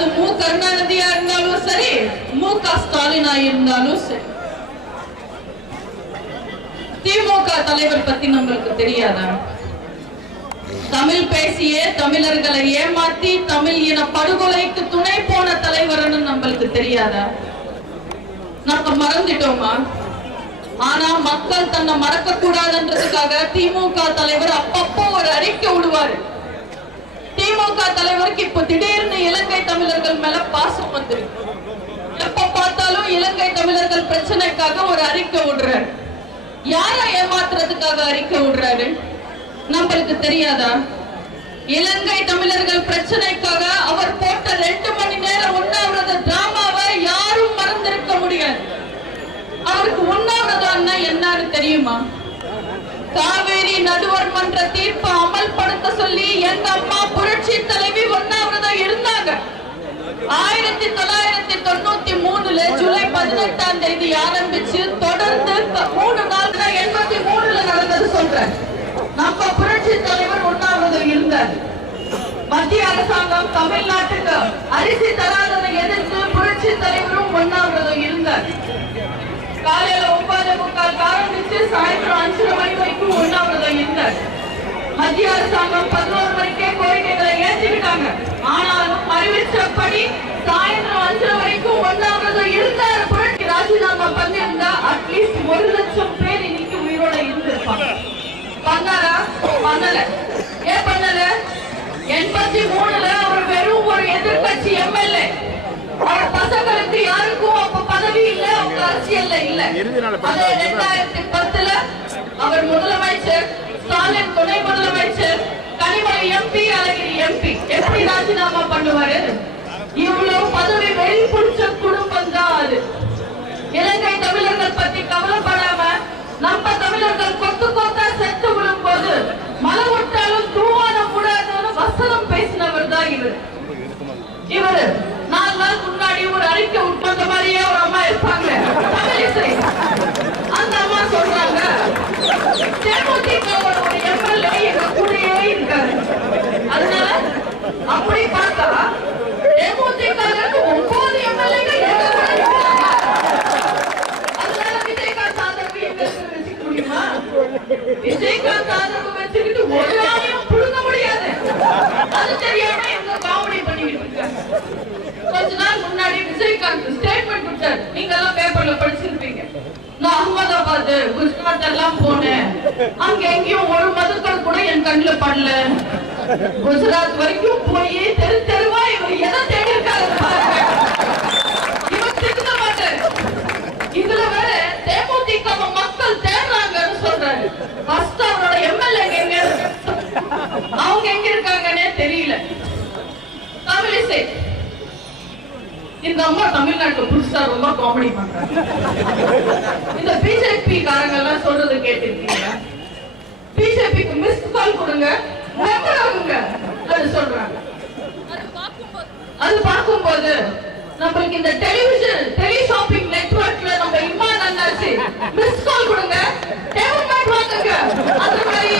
அது மு கருணாநிதியா இருந்தாலும் சரி, மு.க. ஸ்டாலினா இருந்தாலும் சரி. திமுக தலைவர் பத்தி நம்மளுக்கு தெரியாதா? தமிழ் பேசியே தமிழர்களை ஏமாத்தி தமிழ் இன படுகொலைக்கு துணை போன தலைவர்னு நம்மளுக்கு தெரியாதா? நம்ம மறந்துட்டோமா? ஆனா மக்கள் தன்னை மறக்க கூடாதுன்றதுக்காக திமுக தலைவர் அப்பப்போ ஒரு அறிக்கை விடுவாரு. திமுக தலைவருக்கு இப்ப திடீர்னு இலங்கை தமிழர்கள் மேல பாசம் வந்துருக்கு. எப்ப பார்த்தாலும் இலங்கை தமிழர்கள் பிரச்சனைக்காக ஒரு அறிக்கை விடுறாரு. யாரை ஏமாத்துறதுக்காக அறிக்கை விடுறாரு நம்மளுக்கு தெரியாதா? இலங்கை தமிழர்கள் பிரச்சனைக்காக அவர் போட்ட 2 மணி நேரம் உண்ணாவிரத டிராமாவை யாரும் மறந்திருக்க முடியாது. அவருக்கு உண்ணாவிரதம்னா என்னன்னு தெரியுமா? காவேரி நடுவர் மன்ற தீர்ப்பை அமல்படுத்த சொல்லி எங்க அம்மா புரட்சி தலைவி உண்ணாவிரதம் இருந்தாங்க. 1993 ஜூலை 18ஆம் தேதி ஆரம்பிச்சு தொடர்ந்து 3 நாள் 83 நடந்தது சொல்றேன். நம்ம புரட்சி தலைவர் உண்ணாவிரதம் இருந்தார். மத்திய அரசாங்கம் தமிழ்நாட்டுக்கு அரிசி தராததை எதிர்த்து புரட்சி தலைவரும் உண்ணாவிரதம் இருந்தார். காலையில 9:45 ஆரம்பிச்சு சாயந்தரம் 5:30 மணி வரைக்கும் உண்ணாவிரதம் இருந்தார். மத்திய அரசாங்கம் 11 மணிக்கே கோரிக்கைகளை ஏற்றிக்கிட்டாங்க. ஆனாலும் அறிவிச்சபடி சாயந்தரம் 5:30 வரைக்கும் உண்ணாவிரதம் இருந்தார். புரட்சி ராஜினாமா பண்ணிருந்தா அட்லீஸ்ட் 1 லட்சம் பேர் இன்னைக்கு உயிரோட இருந்திருப்பாங்க. பண்ணாரா? பண்ணல. ஏன் பண்ணல? 83ல அவர் வெறும் ஒரு எதிர்கட்சி எம்எல்ஏ. அவர் பசங்களுக்கு யாருக்கும் அப்ப பதவி இல்ல, அவங்க அரசியல்ல இல்ல. 2010ல அவர் முதலமைச்சர், ஸ்டாலின் துணை முதலமைச்சர், கனிமொழி எம்பி, அழகிரி எம்பி. எப்படி ராஜினாமா பண்ணுவாரு? இவ்வளவு பதவி வெளி பிடிச்ச குடும்பம் தான் அது. இலங்கை தமிழர்கள் பத்தி கவலைப்படாம நம்ம தமிழர்கள் கொத்து கொத்தா செத்து விடும் போது மலை விட்டாலும் தூவானம் கூடாதுன்னு வசனம் பேசினவர் தான் இவர். 4 நாள் முன்னாடி ஒரு அறிக்கை உட்பந்த மாதிரியே ஒரு அம்மா இருப்பாங்க. அந்த அம்மா சொல்றாங்க, தேமுதிகவோட ஒரு எம்எல்ஏ எங்க கூடயே இருக்காரு. அதனால அப்படி பார்த்தா தேமுதிக 9 எம்எல்ஏங்க எங்க கூட இருக்காங்க. அதனால விஜயகாந்த் ஆதரவு எங்க வச்சுக்க முடியுமா? விஜயகாந்த் ஆதரவு வச்சுக்கிட்டு ஒரு ஆணையும் புடுங்க முடியாது. அது தெரியாம எங்க காமெடி பண்ணிக்கிட்டு இருக்காங்க. கொஞ்ச நாள் முன்னாடி விஜயகாந்த் ஸ்டேட்மெண்ட் விட்டார். நீங்க எல்லாம் பேப்பர்ல படிச்சிருப்பீங்க. நான் அகமதாபாத், குஜராத் எல்லாம் போனேன். அங்க எங்கேயும் ஒரு மதுக்கள் கூட என் கண்ணுல படல. குஜராத் வரைக்கும் போய் தெரு தெருவா இவர் எதை தேடி இருக்காரு பாருங்க. இவர் திருந்த மாட்டாரு. இதுல வேற தேமுதிக மக்கள் தேடுறாங்கன்னு சொல்றாரு. ஃபர்ஸ்ட் அவரோட எம்எல்ஏ எங்க அவங்க எங்க இருக்காங்கன்னே தெரியல. தமிழிசை இந்த அம்மா தமிழ்நாட்டுல புதுசா ரொம்ப காமெடி பண்றாங்க. இந்த பிஜேபி காரங்க எல்லாம் சொல்றது கேட்டிருக்கீங்க. பிஜேபிக்கு மிஸ் கால் கொடுங்க, மெம்பர் ஆகுங்க அது சொல்றாங்க. அது பார்க்கும்போது நம்மளுக்கு இந்த டெலிவிஷன் டெலிஷாப்பிங் நெட்வொர்க்ல நம்ம இம்மான் அண்ணாச்சி மிஸ் கால் கொடுங்க, டெவலப்மெண்ட் வாங்குங்க, அந்த மாதிரி